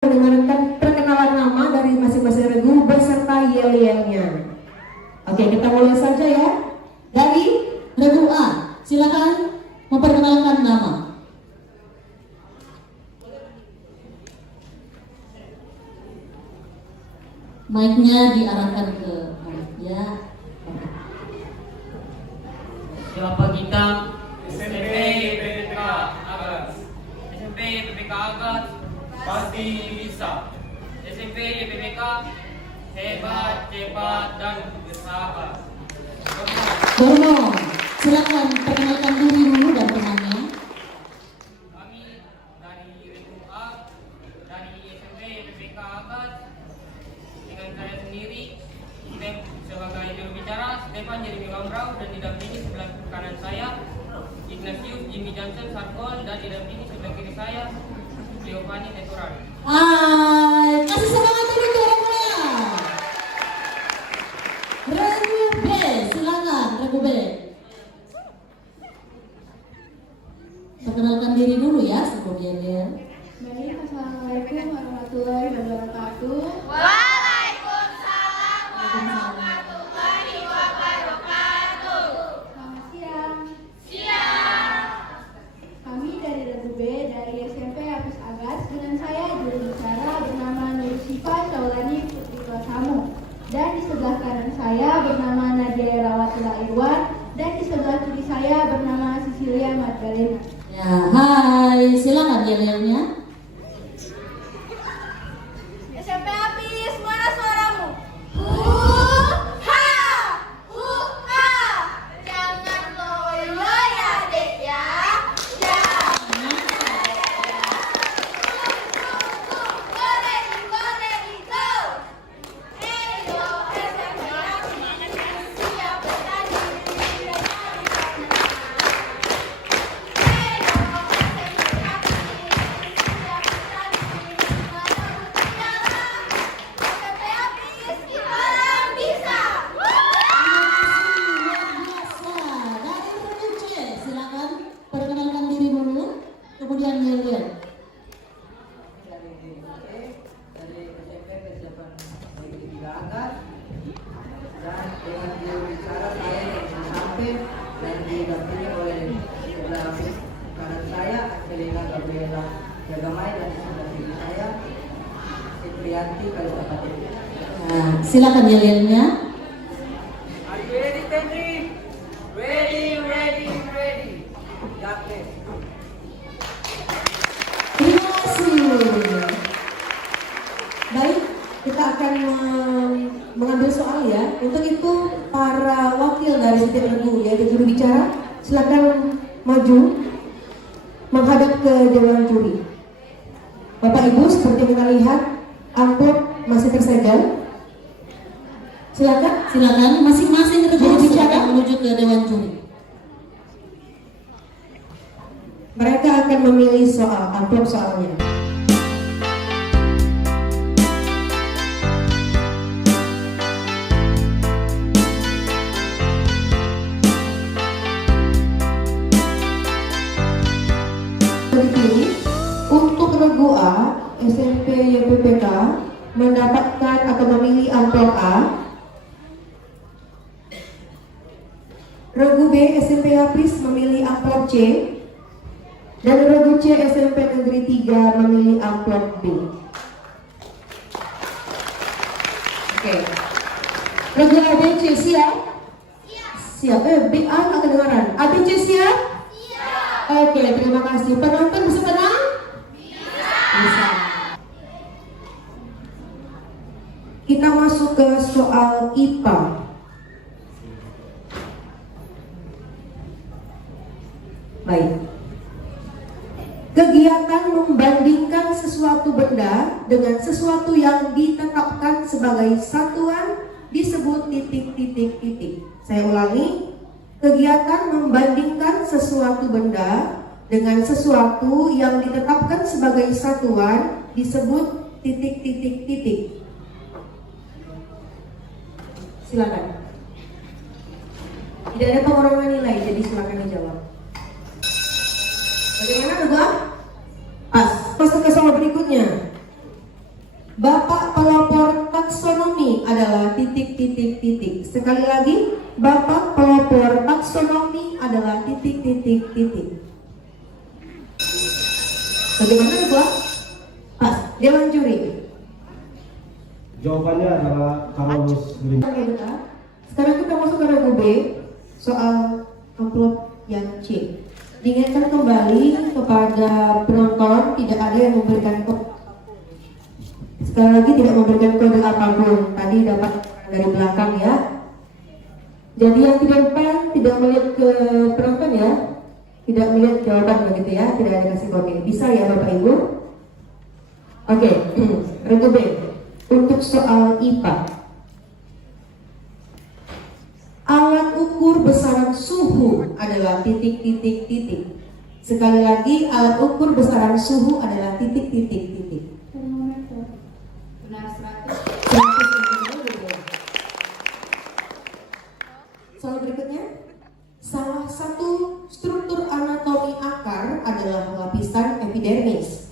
mendengarkan perkenalan nama dari masing-masing regu beserta yel-yelnya. Oke, kita mulai saja ya. Dari regu A, silakan memperkenalkan nama. Mic-nya diarahkan ke ya. Siapa kita? SMP YPPK Agas. SMP YPPK Agas pasti bisa. SMP YPPK hebat, cepat, dan bersahabat. Dormo, silakan perkenalkan diri dulu dan temannya. Kami dari Regu A, dari SMP YPPK Agas, dengan saya sendiri, sebagai juru bicara, Stefan Jeremy Lambrau, dan didampingi sebelah kanan saya, Ignatius Jimmy Johnson Sarkol, dan didampingi sebelah kiri saya, Giovanni Neturan. Kasih semangat dulu dorongnya. Regu B, silakan regu B. Perkenalkan diri dulu ya sebelum yel-yel. Baik, assalamualaikum warahmatullahi wabarakatuh. Waalaikumsalam warahmatullahi wabarakatuh. Selamat siang. Siang. Kami dari Regu B dari SMP Apus Agas dengan saya juru bicara bernama Nur Syifa Syaulani Putri Prasamu. Dan di sebelah kanan saya bernama Nadia Rawatula Irwan dan di sebelah kiri saya bernama Cecilia Magdalena. Ya, hai, silakan yel-yelnya. SMP Apis, mana suaramu? Jangan loyo ya dek ya. Jangan. Go ready, go ready, go. Ayo SMP Apis, siap bertanding. Ayo SMP Silakan perkenalkan diri dulu, kemudian yel-yel. Dari SMP Kesiapan Tiga Agas dan dengan juru bicara saya yang sampai dan didampingi oleh sebelah kanan saya Angelina Gabriela Jagamai dan sebelah kiri saya Fitrianti Kalisapati. Nah, silakan yel-yelnya. Are you ready, Henry? Ready. Yakin. Terima kasih. Baik, kita akan mengambil soal ya. Untuk itu para wakil dari setiap regu yaitu juru bicara, silakan maju menghadap ke dewan juri. Bapak Ibu, seperti kita lihat amplop masih tersegel. Silakan masing-masing regu bicara menuju ke dewan juri. Mereka akan memilih soal, amplop soalnya. Dipilih untuk regu A, SMP YPPK mendapatkan atau memilih amplop A. Regu B, SMP Apis memilih amplop C. Dan regu C, SMP Negeri 3 memilih amplop B. Oke. Regu A, B, C siap? Siap. B, A nggak kedengaran. A, B, C siap? Oke, terima kasih. Penonton bisa tenang? Bisa. Kita masuk ke soal IPA. Baik. Kegiatan membandingkan sesuatu benda dengan sesuatu yang ditetapkan sebagai satuan disebut titik. Saya ulangi. Kegiatan membandingkan sesuatu benda dengan sesuatu yang ditetapkan sebagai satuan disebut titik. Silakan. Tidak ada pengurangan nilai, jadi silakan dijawab. Bagaimana, Regu? Pas. Masuk ke soal berikutnya. Bapak pelopor taksonomi adalah titik titik titik. Sekali lagi, Bapak pelopor taksonomi adalah titik titik titik. Bagaimana Ibu? Pas, Dewan Juri. Jawabannya adalah Carolus Linnaeus. Sekarang kita masuk ke regu B, soal amplop yang C. Diingatkan kembali kepada penonton, tidak ada yang memberikan kode. Sekali lagi tidak memberikan kode apapun. Tadi dapat dari belakang ya. Jadi yang di depan tidak melihat ke penonton ya, tidak melihat jawaban begitu ya, tidak ada kasih kode. Bisa ya Bapak Ibu? Oke, regu B. Untuk soal IPA, alat ukur besaran suhu adalah titik titik titik. Sekali lagi, alat ukur besaran suhu adalah titik titik titik. Termometer. Benar 100. Soal berikutnya, salah satu struktur anatomi akar adalah lapisan epidermis.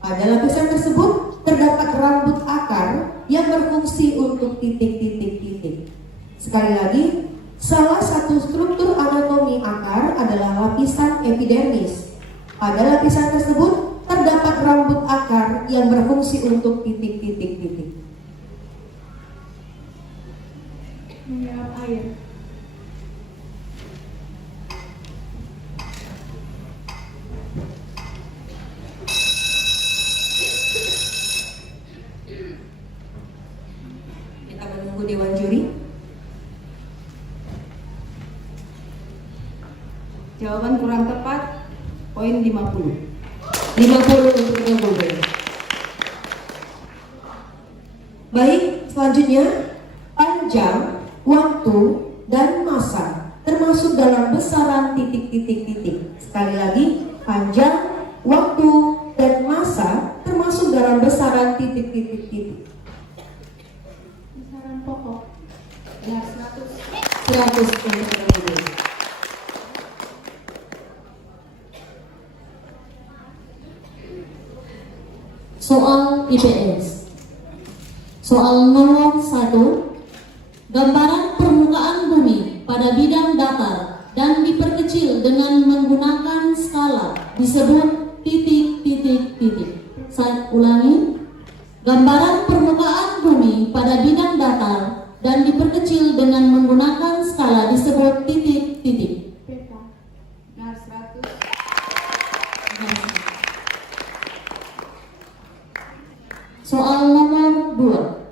Pada lapisan tersebut terdapat rambut akar yang berfungsi untuk titik-titik-titik. Sekali lagi, salah satu struktur anatomi akar adalah lapisan epidermis. Pada lapisan tersebut terdapat rambut akar yang berfungsi untuk titik-titik-titik. Menyerap air. Kita menunggu Dewan Juri. Jawaban kurang tepat, poin 50. 50 untuk regu B. Baik, selanjutnya panjang, waktu, dan massa termasuk dalam besaran titik-titik-titik. Sekali lagi, panjang, waktu, dan massa termasuk dalam besaran titik-titik-titik. Besaran pokok. Benar 100. 100 untuk regu B. Soal IPS. Soal nomor 1. Gambaran permukaan bumi pada bidang datar dan diperkecil dengan menggunakan skala disebut titik-titik-titik. Saya ulangi. Gambaran permukaan bumi pada bidang datar dan diperkecil dengan menggunakan skala disebut titik-titik. Peta. Benar 100. Soal nomor 2.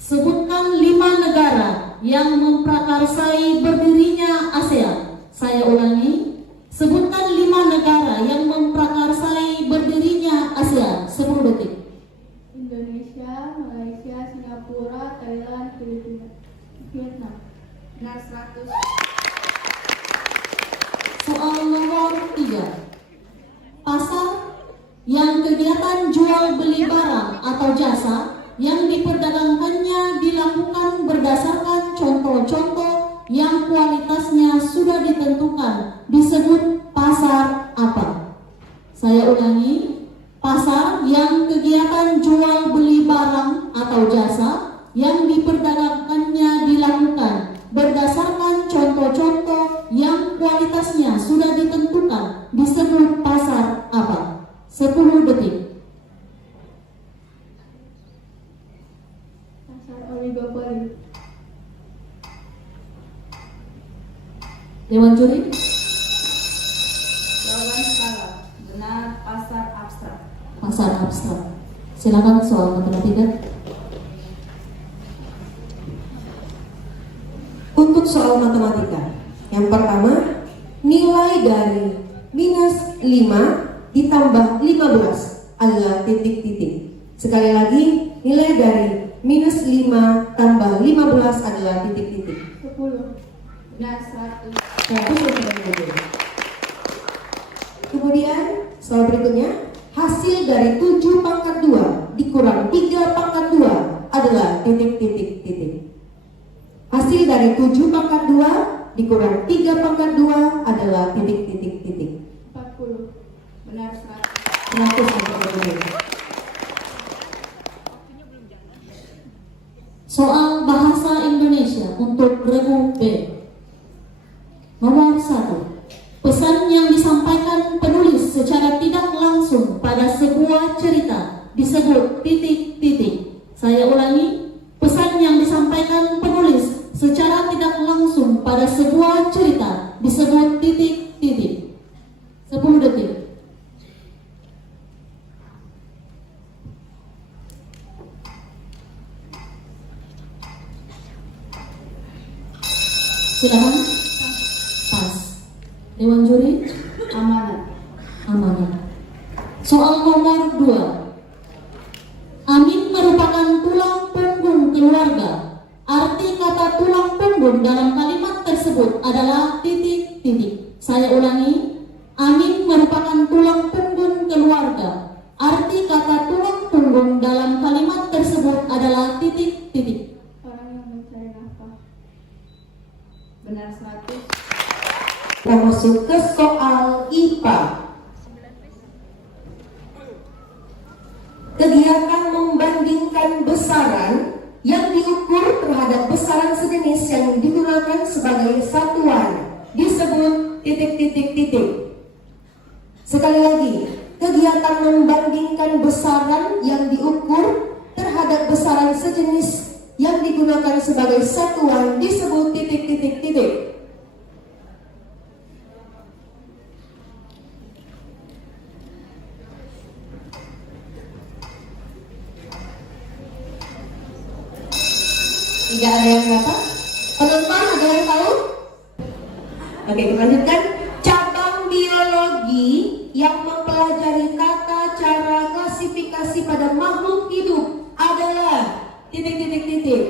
Sebutkan 5 negara yang memprakarsai berdirinya ASEAN. Saya ulangi. Sebutkan 5 negara yang memprakarsai berdirinya ASEAN. 10 detik. Indonesia, Malaysia, Singapura, Thailand, Filipina, Vietnam. Benar 100. Soal nomor 3. Pasar yang kegiatan jual beli barang atau jasa yang diperdagangkannya dilakukan berdasarkan contoh-contoh yang kualitasnya sudah ditentukan disebut pasar apa? Saya ulangi. Pasar yang kegiatan jual beli barang atau jasa yang diperdagangkannya dilakukan berdasarkan contoh-contoh yang kualitasnya sudah ditentukan disebut pasar apa? 10 detik. Pasar oligopoli. Dewan Juri. Jawaban skala. Benar pasar abstrak. Pasar abstrak. Silakan soal matematika. Untuk soal matematika, yang pertama, nilai dari minus 5 ditambah 15 adalah titik-titik. Sekali lagi, nilai dari minus 5 tambah 15 adalah titik-titik. 10. Benar 100. Kemudian, soal berikutnya, hasil dari 7 pangkat 2 dikurang 3 pangkat 2 adalah titik-titik-titik. Hasil dari 7 pangkat 2 dikurang 3 pangkat 2 adalah titik-titik-titik. 40. Benar 100. 100 untuk regu B. untuk Regu B. Nomor 1. Pesan yang disampaikan penulis secara tidak langsung pada sebuah cerita disebut titik-titik. Saya ulangi, pesan yang disampaikan penulis secara tidak langsung pada sebuah cerita disebut titik-titik. 10 detik. Silakan. Pas. Dewan juri. Amanat. Amanat. Soal nomor 2. Amin merupakan tulang punggung keluarga. Arti kata tulang punggung dalam kalimat tersebut adalah titik-titik. Saya ulangi. Amin merupakan tulang punggung keluarga. Arti kata tulang punggung dalam kalimat tersebut adalah titik-titik. Orang yang mencari nafkah. Benar 100. Kita masuk ke soal IPA. Kegiatan membandingkan besaran yang diukur terhadap besaran sejenis yang digunakan sebagai satuan disebut titik-titik-titik. Sekali lagi, kegiatan membandingkan besaran yang diukur terhadap besaran sejenis yang digunakan sebagai satuan disebut titik-titik-titik. Tidak ada yang dapat? Penonton ada yang tahu? Oke, kita lanjutkan. Cabang biologi yang mempelajari tata cara klasifikasi pada makhluk hidup adalah titik-titik-titik.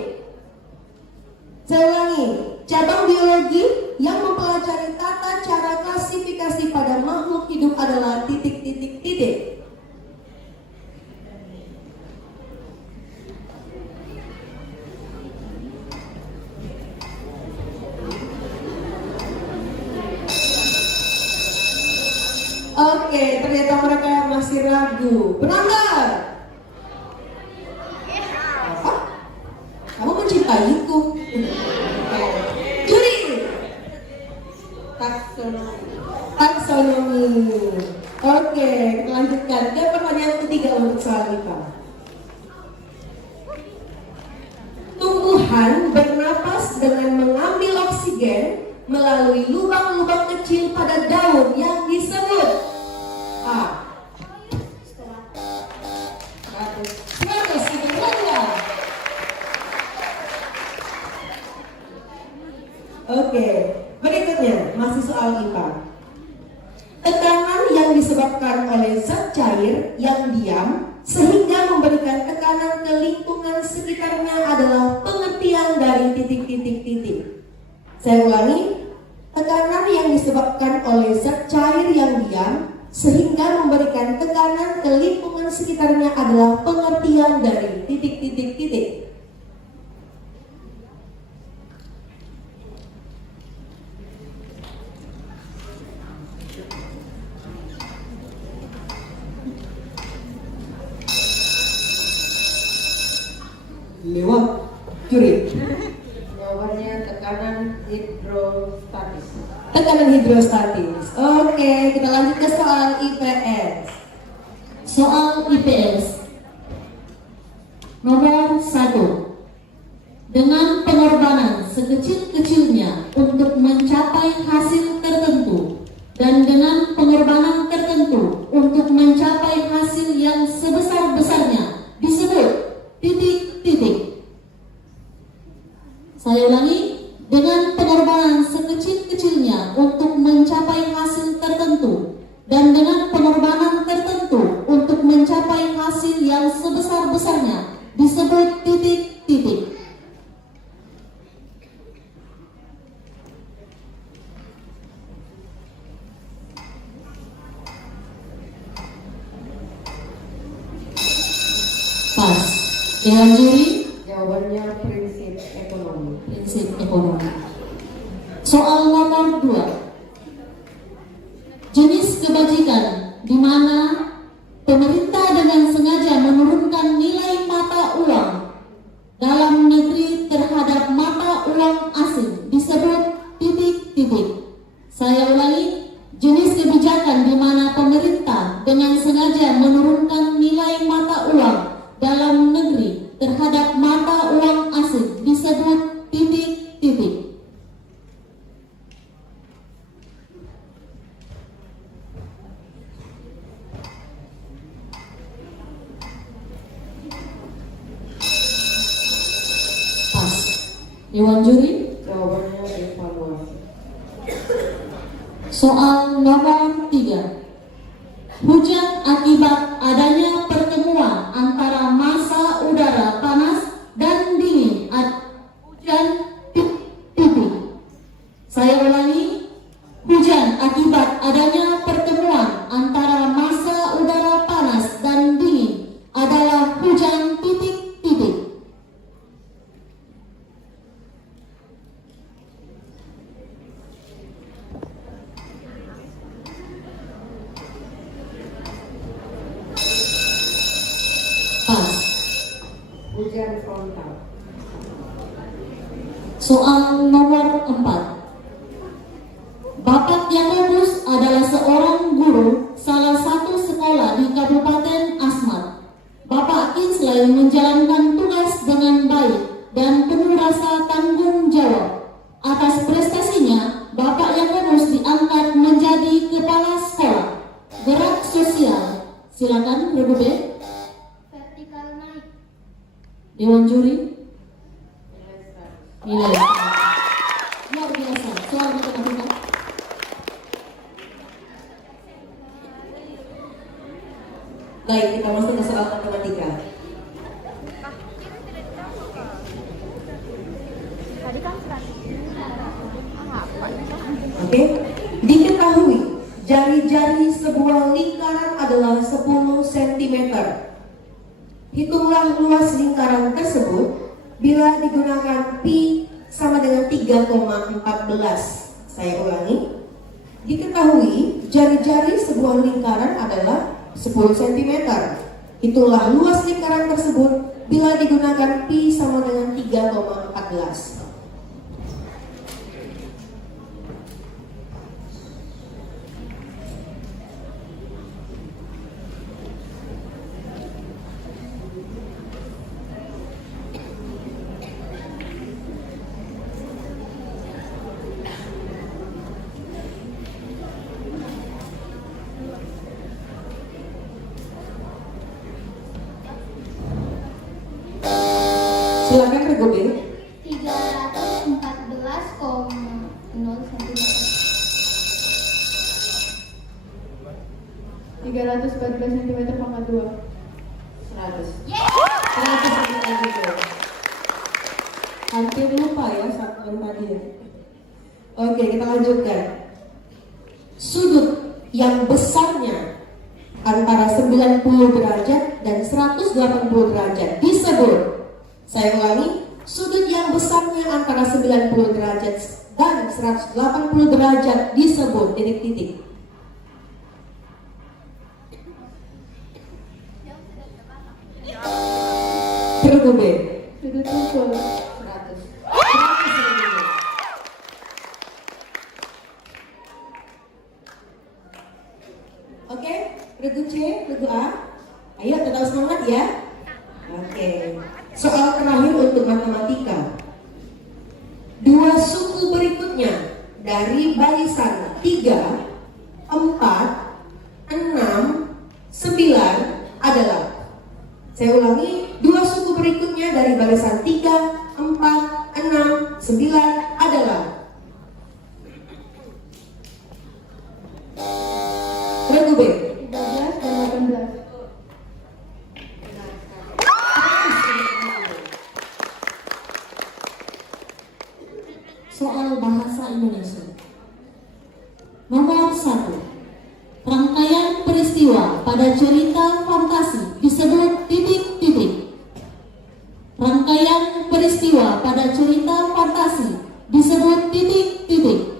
Saya ulangi, cabang biologi yang mempelajari tata cara klasifikasi pada makhluk hidup adalah titik-titik-titik. Oke, ternyata mereka masih ragu. Benar nggak? Apa? Kamu mencintaiku? Juri. Taksonomi. Oke, kita lanjutkan ke pertanyaan ketiga untuk soal IPA. Tumbuhan bernapas dengan mengambil oksigen melalui lubang-lubang kecil pada daun yang disebut A. Oke, berikutnya masih soal IPA. Tekanan yang disebabkan oleh zat cair yang diam sehingga memberikan tekanan ke lingkungan sekitarnya adalah pengertian dari titik-titik-titik. Saya ulangi, tekanan yang disebabkan oleh zat cair yang diam sehingga memberikan tekanan ke lingkungan sekitarnya adalah pengertian dari titik-titik-titik. Lewat juri. Jawabannya tekanan hidrostatis. Tekanan hidrostatis. Oke, kita lanjut ke soal IPS. Soal IPS. Nomor 1. Dengan pengorbanan sekecil-kecilnya untuk mencapai hasil tertentu dan dengan pengorbanan tertentu untuk mencapai hasil yang sebesar-besarnya disebut titik-titik. Saya ulangi, dengan pengorbanan sekecil-kecilnya untuk mencapai hasil tertentu dan dengan pengorbanan tertentu untuk mencapai hasil yang sebesar-besarnya disebut titik-titik. Pas. Dewan juri. Jawabannya prinsip ekonomi. Prinsip ekonomi. Soal nomor 2. Jenis kebajikan di mana pemerintah dengan sengaja menurunkan nilai mata uang dalam negeri terhadap mata uang Dewan juri, Jawabannya evaluasi. soal nomor 3. Hujan akibat adanya pertemuan antara massa udara panas dan dingin. Hujan titik. Saya ulangi. Hujan akibat adanya pertemuan antara massa udara panas dan dingin adalah hujan titik-titik. Pas. Hujan frontal. Soal nomor 4. Bapak Yakobus adalah seorang guru salah satu sekolah di Kabupaten Asmat. Bapak Kinsley menjalankan tugas dengan baik dan penuh rasa tanggung jawab. Atas prestasinya, Bapak Yakobus diangkat menjadi kepala sekolah. Gerak sosial. Silakan, Regu B. Vertikal naik. Dewan juri. Nilai. Luar biasa. Soal matematika. Baik, kita masuk ke soal matematika. Oke, diketahui jari-jari sebuah lingkaran adalah 10 cm. Hitunglah luas lingkaran tersebut bila digunakan pi sama dengan 3,14. Saya ulangi. Diketahui jari-jari sebuah lingkaran adalah 10 cm. Itulah luas lingkaran tersebut bila digunakan pi sama dengan 3,14. Silakan Regu B. 314,0 cm. 314 cm pangkat 2. 100. 100 cm. Hampir lupa ya satuan tadi ya. Oke, kita lanjutkan. Sudut yang besarnya antara 90 derajat dan 180 derajat disebut. Saya ulangi, sudut yang besarnya antara 90 derajat dan 180 derajat disebut titik-titik. Regu B. Sudut usul. 100. Oke, regu C, regu A. Ayo tetap semangat ya. Oke. Soal terakhir untuk matematika. Dua suku berikutnya dari barisan 3, 4, 6, 9 adalah. Saya ulangi, dua suku berikutnya dari barisan 3, 4, 6, 9 adalah. Regu B. 13 dan 18. Soal bahasa Indonesia. Nomor 1. Rangkaian peristiwa pada cerita fantasi disebut titik-titik. Rangkaian peristiwa pada cerita fantasi disebut titik-titik.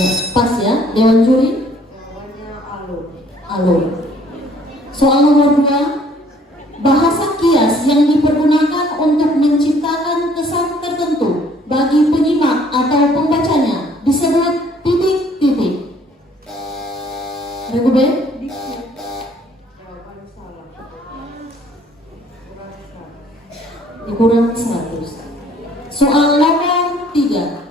Ya, pas ya, Dewan Juri. Jawabannya alur. Alur. Soal nomor 2. Bahasa kias yang dipergunakan untuk menciptakan kesan tertentu bagi penyimak atau pembacanya disebut titik-titik. Regu B. Diksi. Jawaban salah. Kurang 100. Dikurang 100. Soal nomor 3.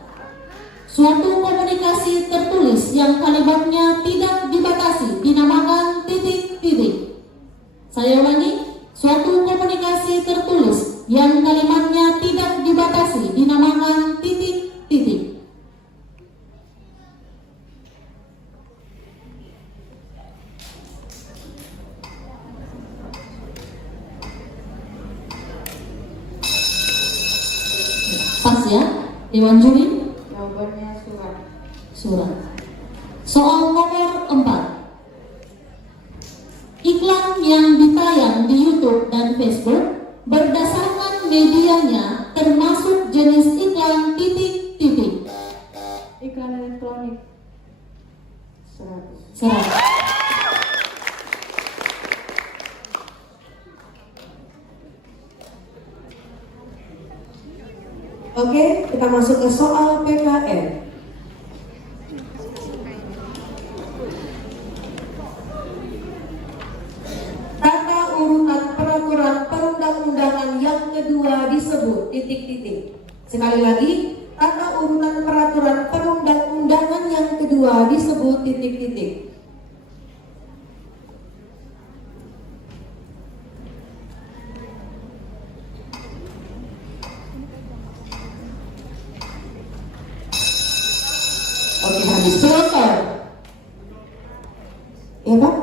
kalimatnya tidak dibatasi dinamakan titik-titik. Saya ulangi, suatu komunikasi tertulis yang kalimatnya tidak dibatasi dinamakan titik-titik. Pas ya, Dewan Juri? Jawabannya surat. Surat. Soal nomor 4. Iklan yang ditayang di YouTube dan Facebook berdasarkan medianya termasuk jenis iklan titik-titik. Iklan elektronik. 100. Serat. Oke, kita masuk ke soal PKN. Tata urutan peraturan perundang-undangan yang kedua disebut titik-titik. Sekali lagi, tata urutan peraturan perundang-undangan yang kedua disebut titik-titik. Oke, habis penonton. Ya Pak?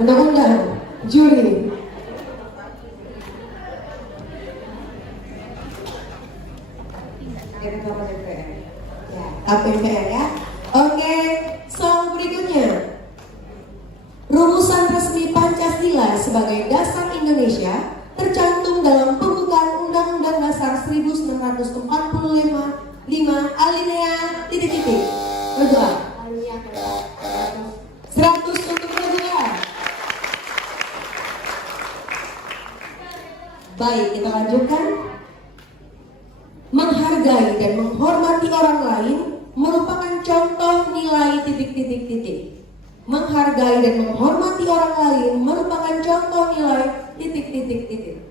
Undang-undang, juri. Ketua DPR. Ya, KPPR ya. Oke, soal berikutnya. Rumusan resmi Pancasila sebagai dasar Indonesia tercantum dalam pembukaan Undang-Undang Dasar 1945 alinea titik-titik. Berdua. Alia 100 untuk berdua. Baik, kita lanjutkan. Menghargai dan menghormati orang lain merupakan contoh nilai titik-titik-titik. Menghargai dan menghormati orang lain merupakan contoh nilai titik-titik-titik.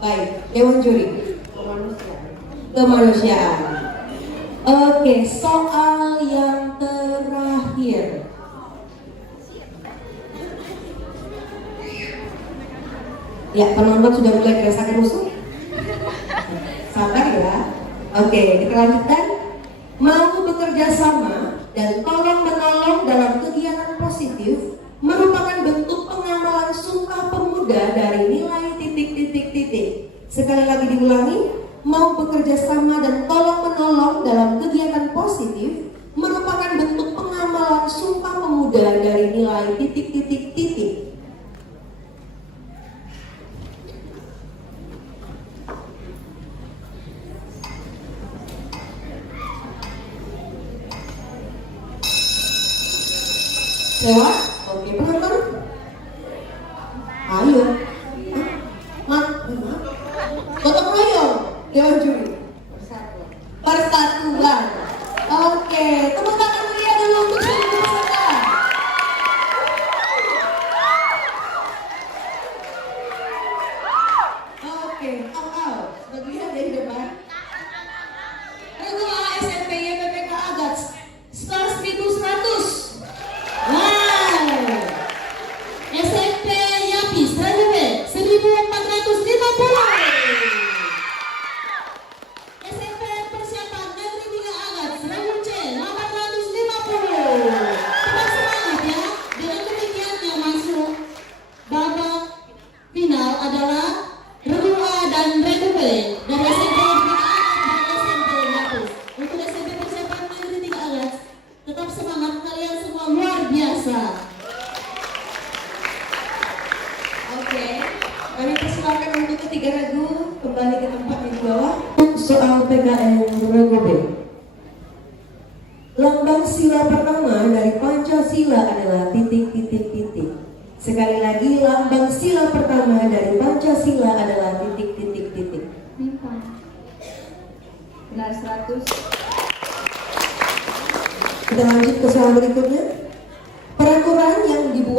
Baik, Dewan Juri. Kemanusiaan. Kemanusiaan. Oke, soal yang terakhir. Ya, penonton sudah mulai merasakan musuh. Sabar ya. Oke, kita lanjutkan. Mau bekerja sama dan tolong menolong dalam kegiatan positif merupakan bentuk pengamalan Sumpah Pemuda dari nilai titik-titik-titik. Sekali lagi diulangi, mau bekerja sama dan tolong menolong dalam kegiatan positif merupakan bentuk pengamalan Sumpah Pemuda dari nilai titik-titik-titik. Lewat? Oke, penonton? Ayo. Gotong royong, Dewan Juri. Persatuan. Persatuan. Oke, tepuk tangan meriah dulu untuk seluruh peserta. Oke, bagian dari depan. Regula SMP YPPK Agats, skor 1100. Wow. SMP Yapis Rajuwe 1450. SMP Persiapan Negeri 3 Agats Rayu C 850. Tetap semangat ya. Dengan demikian yang masuk babak final adalah Regu A dan Regu B dari SMP Negeri 3 Agats dan SMP Yapis. Untuk SMP Persiapan Negeri 3 Agats, tetap semangat, kalian semua luar biasa. Oke, kami persilakan untuk ketiga regu kembali ke tempat di bawah. Soal PKN Regu B. Lambang sila pertama dari Pancasila adalah titik-titik-titik. Sekali lagi, lambang sila pertama dari Pancasila adalah titik-titik-titik. Bintang. Benar 100. Kita lanjut ke soal berikutnya. Peraturan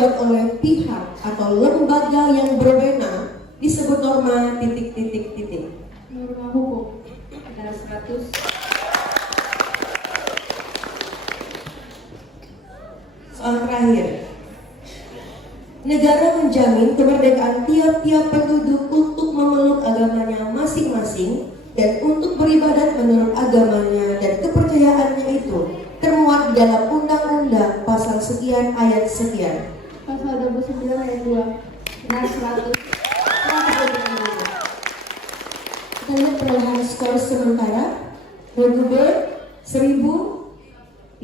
dibuat oleh pihak atau lembaga yang berwenang disebut norma titik. Norma hukum. Benar 100. Soal terakhir. Negara menjamin kemerdekaan tiap-tiap penduduk untuk memeluk agamanya masing-masing dan untuk beribadat menurut agamanya dan kepercayaannya itu termuat di dalam undang-undang pasal sekian ayat sekian. Pasal 29 ayat 2. Benar 100. Kita lihat perolehan skor sementara. Regu B 1050.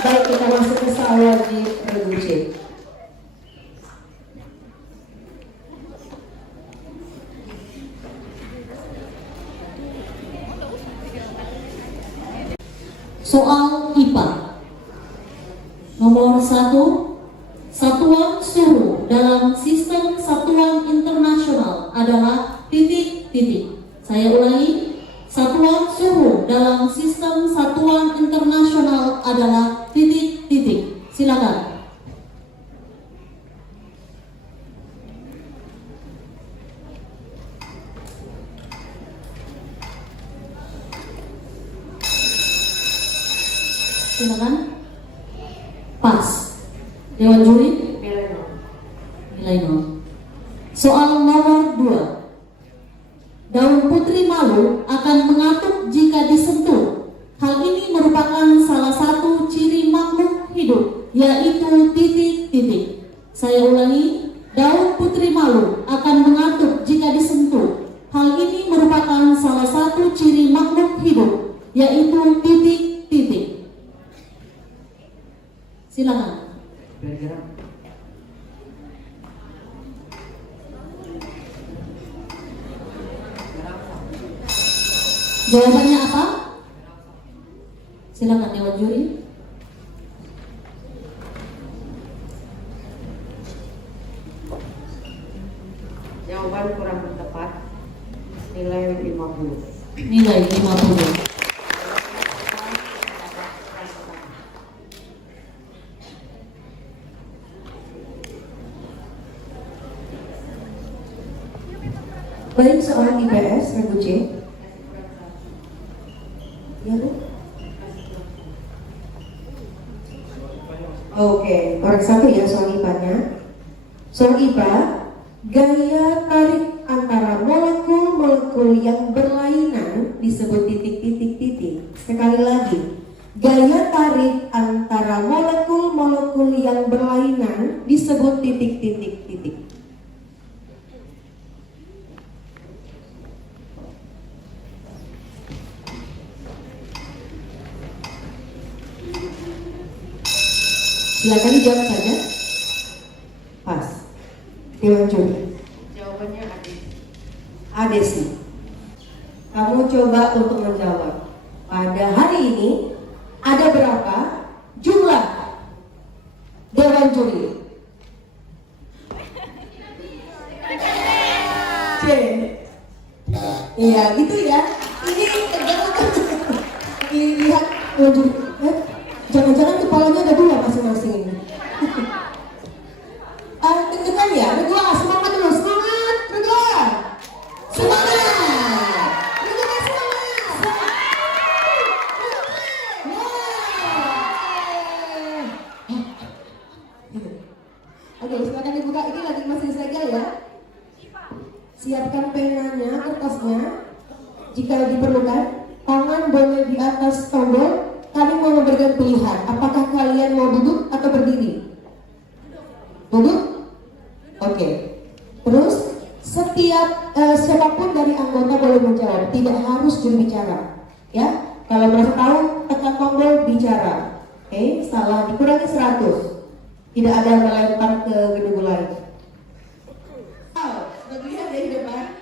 Baik, kita masuk ke soal wajib regu C. Soal IPA. Nomor 1. Satuan suhu dalam sistem satuan internasional adalah titik. Saya ulangi. Satuan suhu dalam sistem satuan internasional adalah titik. Silakan. Silakan. Pas. Dewan juri nilai 0. Soal nomor 2. Daun putri malu akan mengatuk jika disentuh. Hal ini merupakan salah satu ciri makhluk hidup, yaitu titik. Saya ulangi, daun putri malu akan mengatuk jika disentuh. Hal ini merupakan salah satu ciri makhluk hidup, yaitu titik. Silakan. Jawabannya apa? Silakan Dewan Juri. Jawaban kurang tepat. Nilai 50. Nilai 50. Baik, soal IPS regu C. Ya, Bu? Oke, orang satu ya soal IPA-nya. Soal IPA, gaya tarik antara molekul-molekul yang berlainan disebut titik. Sekali lagi, gaya tarik antara molekul-molekul yang berlainan disebut titik. Silakan dijawab saja. Pas. Dewan juri. Jawabannya Adesi. Kamu coba untuk menjawab. Pada hari ini ada berapa jumlah dewan juri? C. Iya, gitu ya. Ini lihat dewan juri. Jangan-jangan kepalanya ada 2 masing-masing ini. Deg-degan ya, berdua, semangat dulu, semangat, berdua. Semangat. Oke, silakan dibuka, ini lagi masih saja ya. Siapkan penanya, kertasnya. Jika diperlukan, tangan boleh di atas tombol. Kami mau memberikan pilihan, apakah kalian mau duduk atau berdiri? Duduk? Oke. Terus setiap siapapun dari anggota boleh menjawab, tidak harus juru bicara. Ya, kalau merasa tahu tekan tombol bicara. Oke, salah dikurangi 100. Tidak ada melempar ke gedung lain. Lihat dari depan.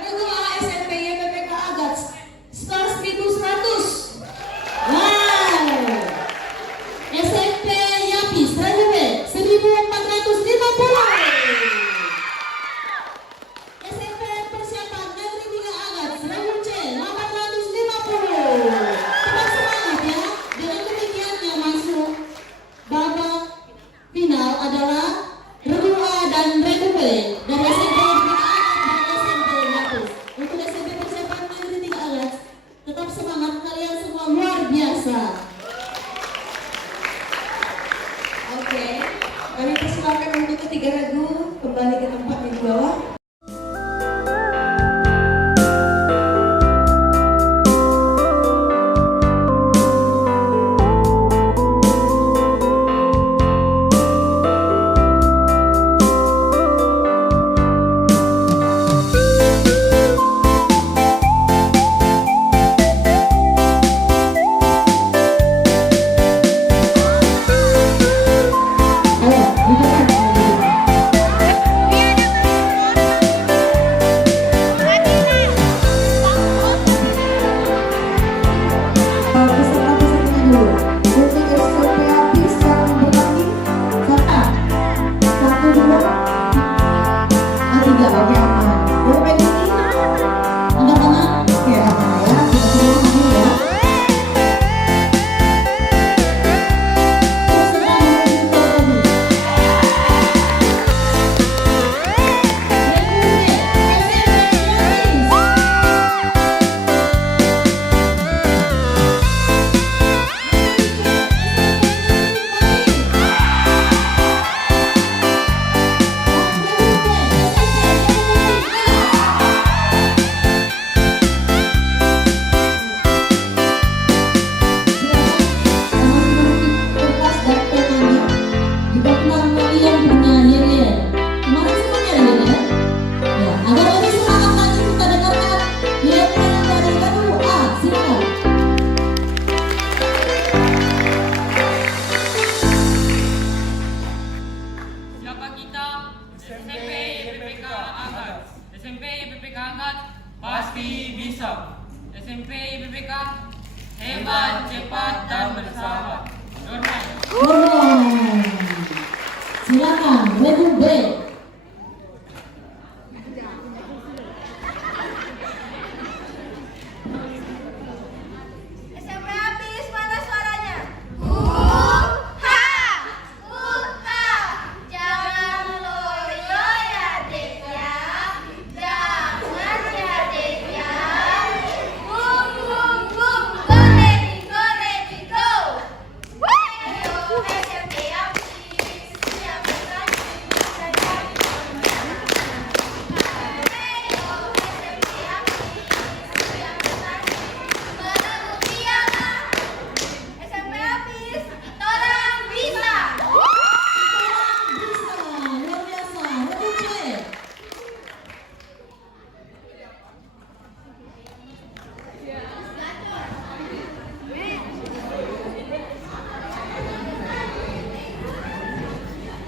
Regu A SMP YPPK Agats, skor 1100. Wow. SMP Yapis Regu B 1450. SMP Persiapan Negeri 3 Agats Regu C 850. Tetap semangat ya. Dengan demikian yang tidak lagi aman. Berapa ini? Angkat tangan. Oke, aman ya. Kita semua maju ya. Siapa kita? SMP IPPK Agats. SMP IPPK Agats pasti bisa. SMP IPPK hebat, cepat, dan bersahabat. Normal. Silakan, Rebu B. SMP habis, mana suaranya? Jangan loyo ya dek ya, jangan ya dek ya. Bum bum bum, go ready go. Ayo SMP habis, siap berani saja. Ayo SMP habis, siap berani merebut piala. SMP habis, tolong bisa. Luar biasa, Rebu C.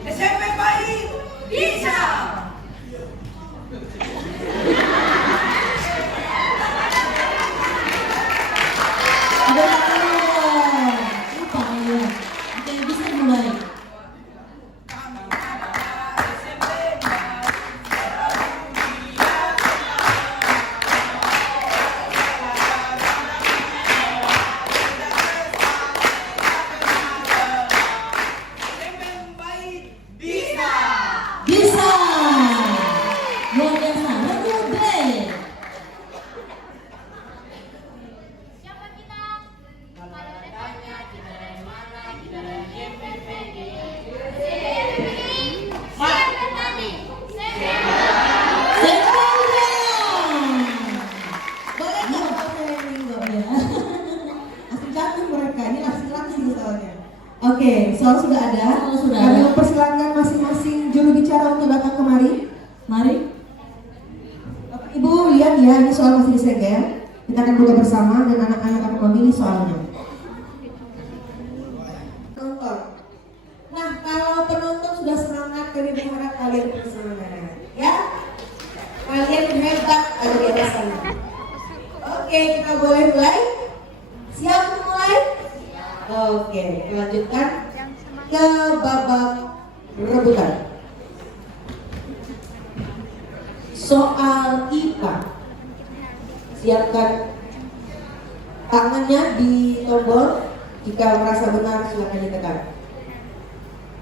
SMP baik bisa. Ada lupa ya. Oke, bisa mulai. Bisa. Luar biasa, Rebu B. Siapa kita? Kalau ditanya kita dari mana? Kita dari YPPG. Siapa tadi? Boleh nggak pakai minggu ya? Asik cantik mereka, ini laki-laki soalnya. Oke, soal sudah ada. Soal sudah Kami ada. mempersilahkan masing-masing juru bicara untuk datang kemari. Mari. Bapak Ibu lihat ya, ini soal masih disegel. Kita akan buka bersama dan anak-anak akan memilih soalnya. Penonton. Nah, kalau penonton sudah semangat, kami berharap kalian bersemangat, ya. Kalian hebat ada di atas sana. Oke, kita boleh mulai. Siap mulai? Oke, kita lanjutkan ke babak rebutan. Soal IPA. Siapkan tangannya di tombol. Jika merasa benar silakan ditekan.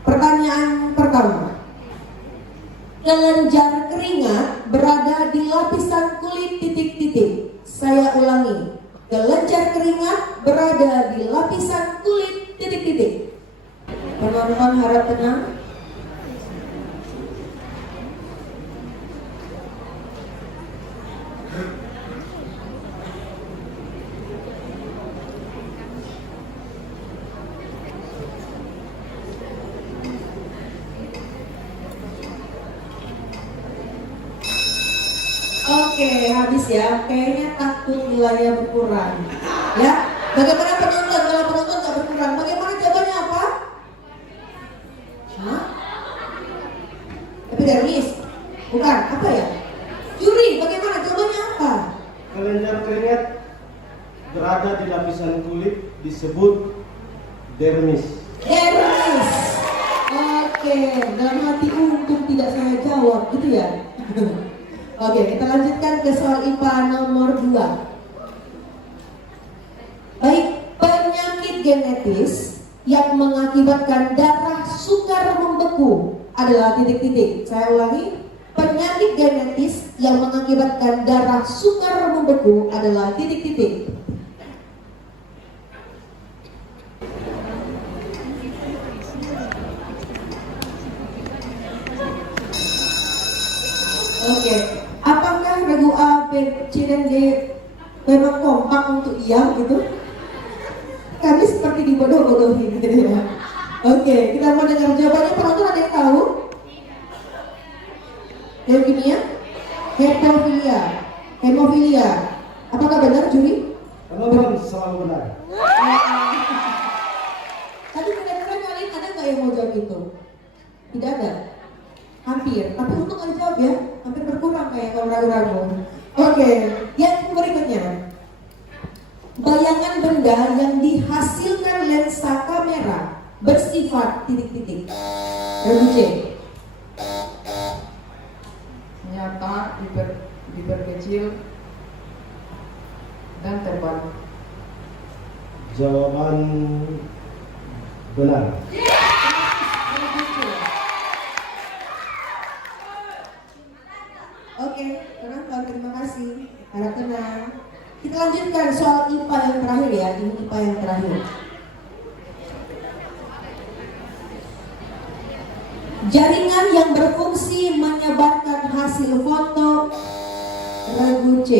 Pertanyaan pertama. Kelenjar keringat berada di lapisan kulit titik-titik. Saya ulangi. Kelenjar keringat berada di lapisan kulit titik-titik. Penonton harap tenang. Oke, habis ya. Kayaknya takut nilainya berkurang. Ya, bagaimana penonton? Kalau penonton nggak berkurang, bagaimana jawabannya apa? Hah? Epidermis? Bukan, apa ya? Juri, bagaimana jawabannya apa? Kelenjar keringat berada di lapisan kulit disebut dermis. Dermis. Oke, dalam hati untung tidak saya jawab, gitu ya? Oke, kita lanjutkan ke soal IPA nomor 2. Baik, penyakit genetis yang mengakibatkan darah sukar membeku adalah titik-titik. Saya ulangi, penyakit genetis yang mengakibatkan darah sukar membeku adalah titik-titik. Oke, apakah regu A, B, C, dan D memang kompak untuk iya gitu? Kami seperti dibodoh-bodohin gitu ya. Oke, kita mau dengar jawabannya. Penonton ada yang tahu? Leukemia? Hemofilia? Hemofilia? Apakah benar, juri? Penonton selalu benar. Tadi kira-kira kalian ada nggak yang mau jawab itu? Tidak ada? Hampir, tapi untung nggak dijawab ya. Hampir berkurang kayak kalau ragu-ragu. Oke, yang berikutnya. Bayangan benda yang dihasilkan lensa kamera bersifat titik-titik. Regu C. Nyata, diperkecil, dan terbalik. Jawaban benar. Oke, penonton terima kasih. Harap tenang. Kita lanjutkan soal IPA yang terakhir ya. Ini IPA yang terakhir. Jaringan yang berfungsi menyebarkan hasil foto. Regu C.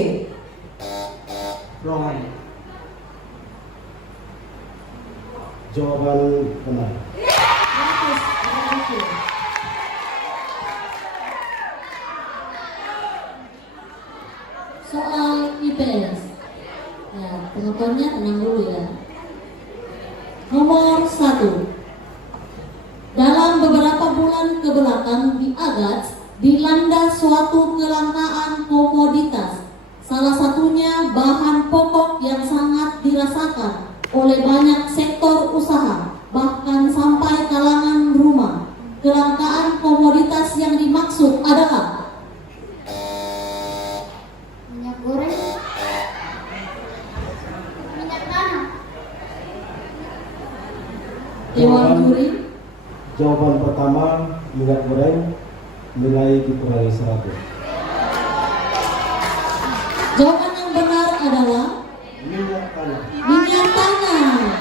Wrong. Jawaban benar. Regu C. Soal IPS. Ya, penontonnya tenang dulu ya. Nomor 1. Dalam beberapa bulan kebelakang di Agats dilanda suatu kelangkaan komoditas. Salah satunya bahan pokok yang sangat dirasakan oleh banyak sektor usaha, bahkan sampai kalangan rumah. Kelangkaan komoditas yang dimaksud adalah Minyak goreng, minyak tanah. Dewan Juri. Jawaban pertama, minyak goreng, nilai dikurangi 100. Jawaban yang benar adalah Minyak tanah. minyak tanah.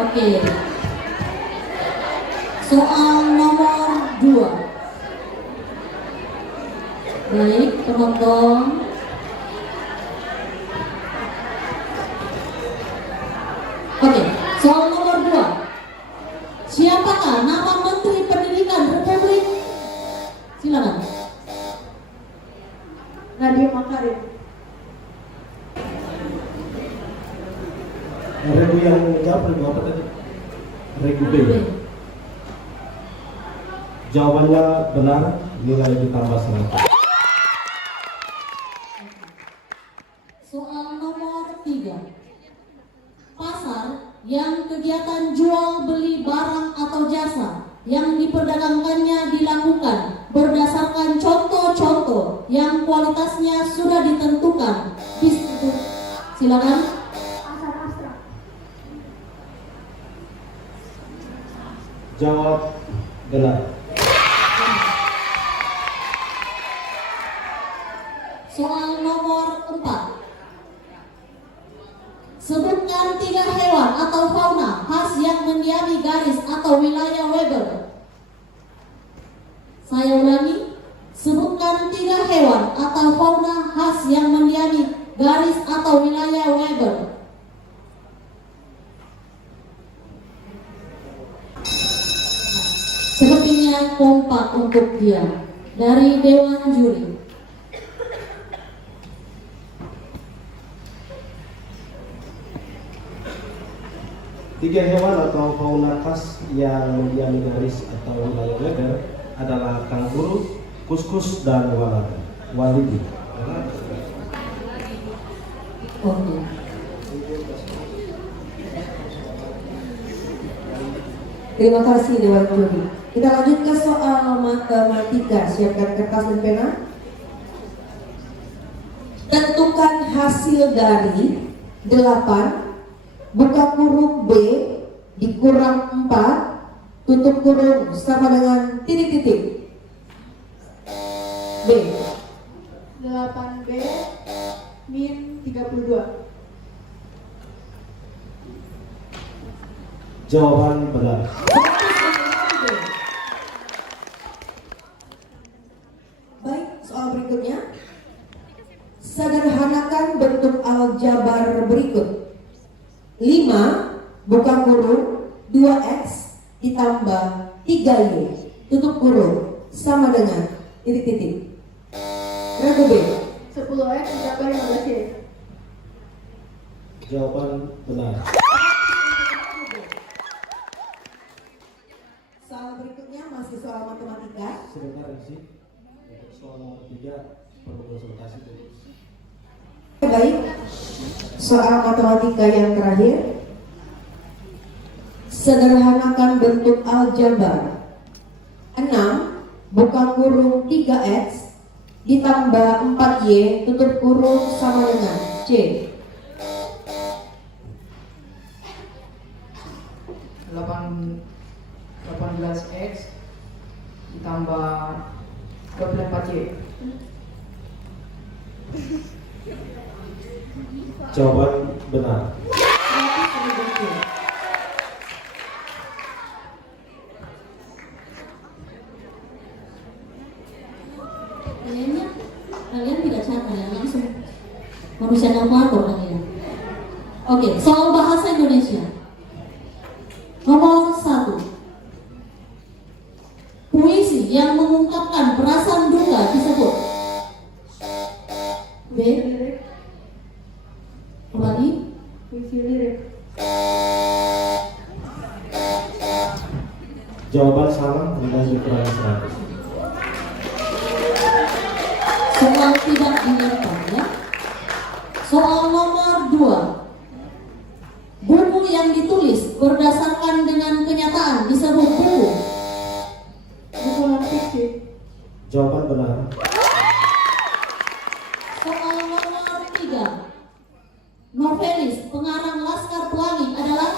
Oke. Soal nomor 2. Baik, penonton. Oke, soal nomor 2. Siapakah nama Menteri Pendidikan Republik? Silakan. Nadiem Makarim. Regu yang menjawab regu apa tadi? Regu B. Jawabannya benar, nilai ditambah 100. Soal nomor 3. Pasar yang kegiatan jual beli barang atau jasa yang diperdagangkannya dilakukan berdasarkan contoh-contoh yang kualitasnya sudah ditentukan. Silakan. Pasar abstrak. Jawab benar. Soal nomor 4. Sebutkan 3 hewan atau fauna khas yang mendiami garis atau wilayah Weber. Saya ulangi. Sebutkan 3 hewan atau fauna khas yang mendiami garis atau wilayah Weber. Sepertinya kompak untuk dia. Dari Dewan Juri. Tiga hewan atau fauna khas yang mendiami garis atau wilayah Weber adalah kanguru, kuskus, dan walidi. Oke. Terima kasih Dewan Juri. Kita lanjut ke soal matematika. Siapkan kertas dan pena. Tentukan hasil dari 8 buka kurung B dikurang 4 tutup kurung sama dengan titik-titik. B. 8B min 32. Jawaban benar. Baik, soal berikutnya. Sederhanakan bentuk aljabar berikut. 5 buka kurung 2x ditambah 3y tutup kurung sama dengan titik-titik. Regu B. 10x ditambah 15y. Jawaban benar. Soal berikutnya masih soal matematika. Sebentar sih. Untuk soal nomor 3 perlu konsultasi dulu. Baik, soal matematika yang terakhir. Sederhanakan bentuk aljabar. 6 buka kurung 3x ditambah 4y tutup kurung sama dengan C. 18x ditambah 24y. Jawaban benar. Kalian tidak catat ya, langsung manusia kalkulator kalian. Oke, soal bahasa Indonesia. Nomor 1. Puisi yang mengungkapkan perasaan duka disebut. B. Ulangi. Puisi lirik. Jawaban sama, nilai dikurangi 100. Soal tidak dilempar ya. Soal nomor 2. Buku yang ditulis berdasarkan dengan kenyataan disebut buku. Buku non fiksi. Jawaban benar. Soal nomor 3. Novelis pengarang Laskar Pelangi adalah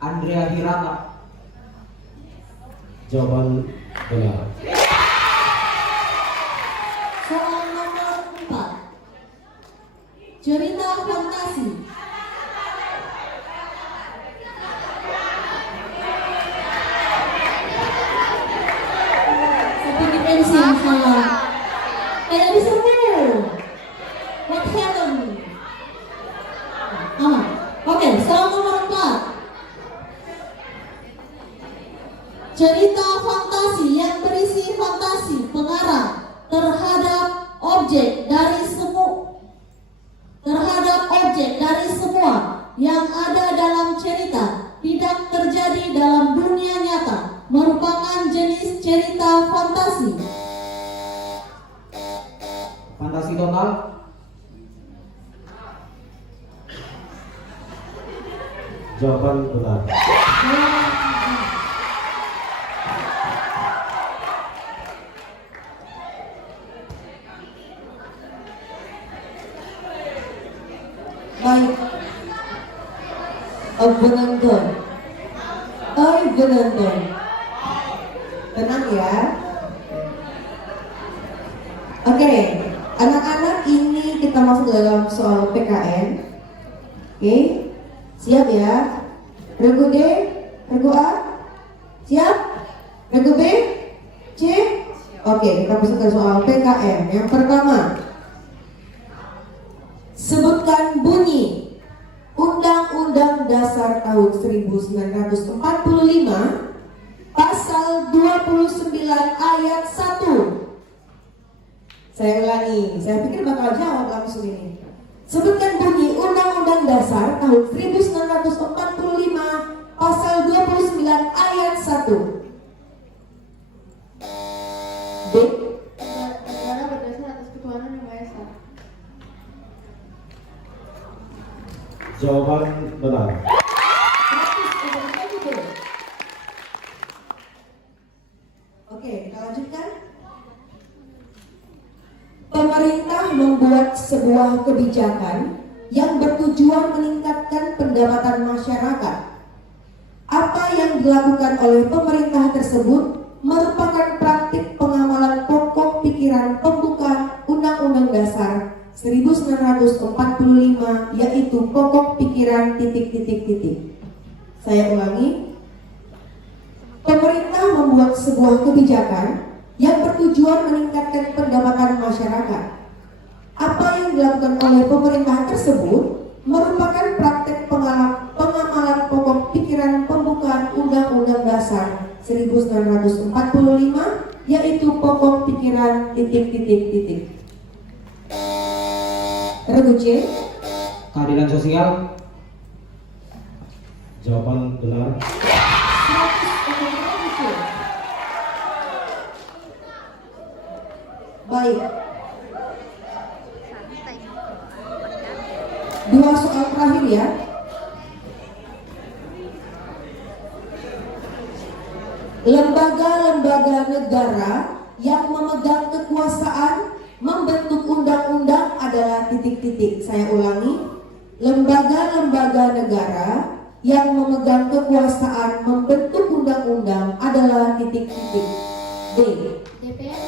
Andrea Hirata. Jawaban benar. soal nomor 4. Cerita fantasi. Seperti pensi yang salah. Kayak bisa What happened? Aman. Oke, soal nomor 4. Cerita fantasi yang berisi fantasi pengarang terhadap objek dari semua yang ada dalam cerita tidak terjadi dalam dunia nyata merupakan jenis cerita fantasi. Fantasi total. Jawaban benar. Baik, penonton, tenang ya. Oke, anak-anak, ini kita masuk dalam soal PKN. Oke, siap ya? Regu D, regu A, siap? Regu B, C. Oke, kita masuk ke soal PKN. Yang pertama, sebutkan bunyi Undang-Undang Dasar tahun 1945 Pasal 29 ayat 1. Saya ulangi, saya pikir bakal jawab langsung ini. Sebutkan bunyi Undang-Undang Dasar tahun 1945 Pasal 29 ayat 1. B. Negara berdasar atas ketuhanan yang Maha Esa. Jawaban benar. 100 Oke, kita lanjutkan. Pemerintah membuat sebuah kebijakan yang bertujuan meningkatkan pendapatan masyarakat. Apa yang dilakukan oleh pemerintah tersebut merupakan praktik pengamalan pokok pikiran pembuka Undang-Undang Dasar 1945, yaitu pokok pikiran ... Saya ulangi. Pemerintah membuat sebuah kebijakan yang bertujuan meningkatkan pendapatan masyarakat. Apa yang dilakukan oleh pemerintah tersebut merupakan praktek pengamalan pokok pikiran pembukaan Undang-Undang Dasar 1945, yaitu pokok pikiran ... Regu C. Keadilan sosial. Jawaban benar. 100 untuk regu C. Baik. 2 soal terakhir ya. Lembaga-lembaga negara yang memegang kekuasaan membentuk undang-undang adalah ... Saya ulangi. Lembaga-lembaga negara yang memegang kekuasaan membentuk undang-undang adalah ... D. DPR.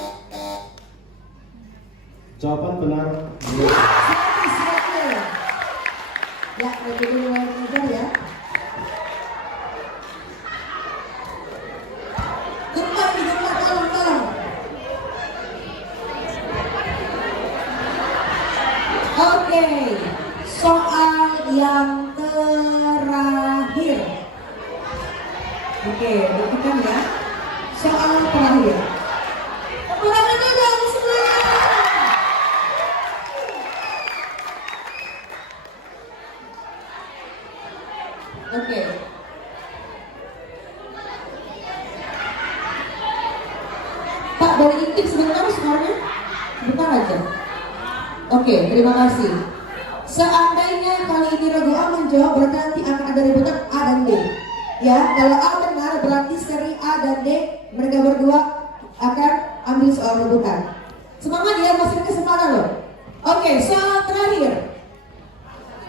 Jawaban benar. Ya, itu dulu yang ya. Gempa, tolong. Oke, soal yang terakhir. Oke, perhatikan ya. Soal terakhir. Kurang lebih dong semua. Oke. Pak, boleh intip sebentar soalnya? Bentar aja. Oke, terima kasih. Seandainya kali ini regu A menjawab, berarti nanti akan ada rebutan A dan D. Ya, kalau A benar berarti seri A dan D mereka berdua akan ambil soal rebutan. Semangat ya, masih ada kesempatan loh. Oke, soal terakhir.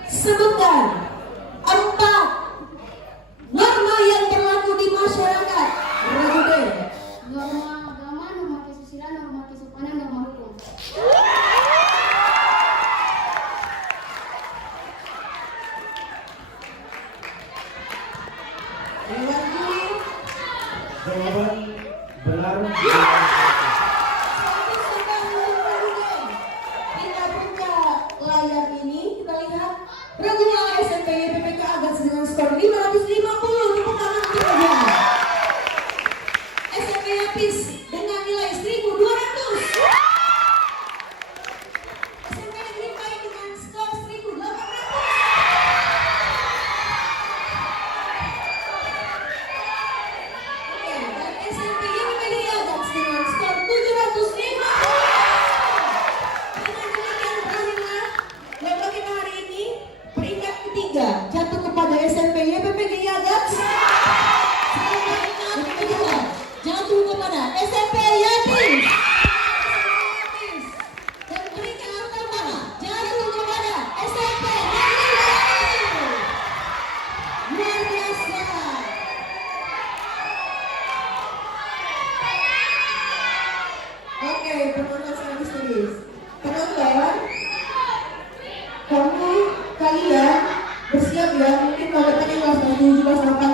Sebutkan 4 norma yang berlaku di masyarakat. Regu D. Norma agama, norma kesusilaan, norma kesopanan, norma hukum. Jawaban benar. Kita buka layar ini, kita lihat regu A SMP PPK Agats dengan skor 550. Tepuk tangan untuk regu A. SMP Yapis dengan nilai 1.200. SMP Negeri Pahit dengan skor 1.800. SMP YPD Agats dengan skor 750. Dengan demikian berakhirlah lomba kita hari ini. Peringkat ketiga jatuh kepada SMP YPPG Agats. Peringkat kedua jatuh kepada SMP Yapis. Dan peringkat pertama jatuh kepada SMP Negeri Pahit. Luar biasa. Oke, penonton sangat serius. Penonton, kalian bersiap ya? Mungkin kalau tadi kelas 17, 18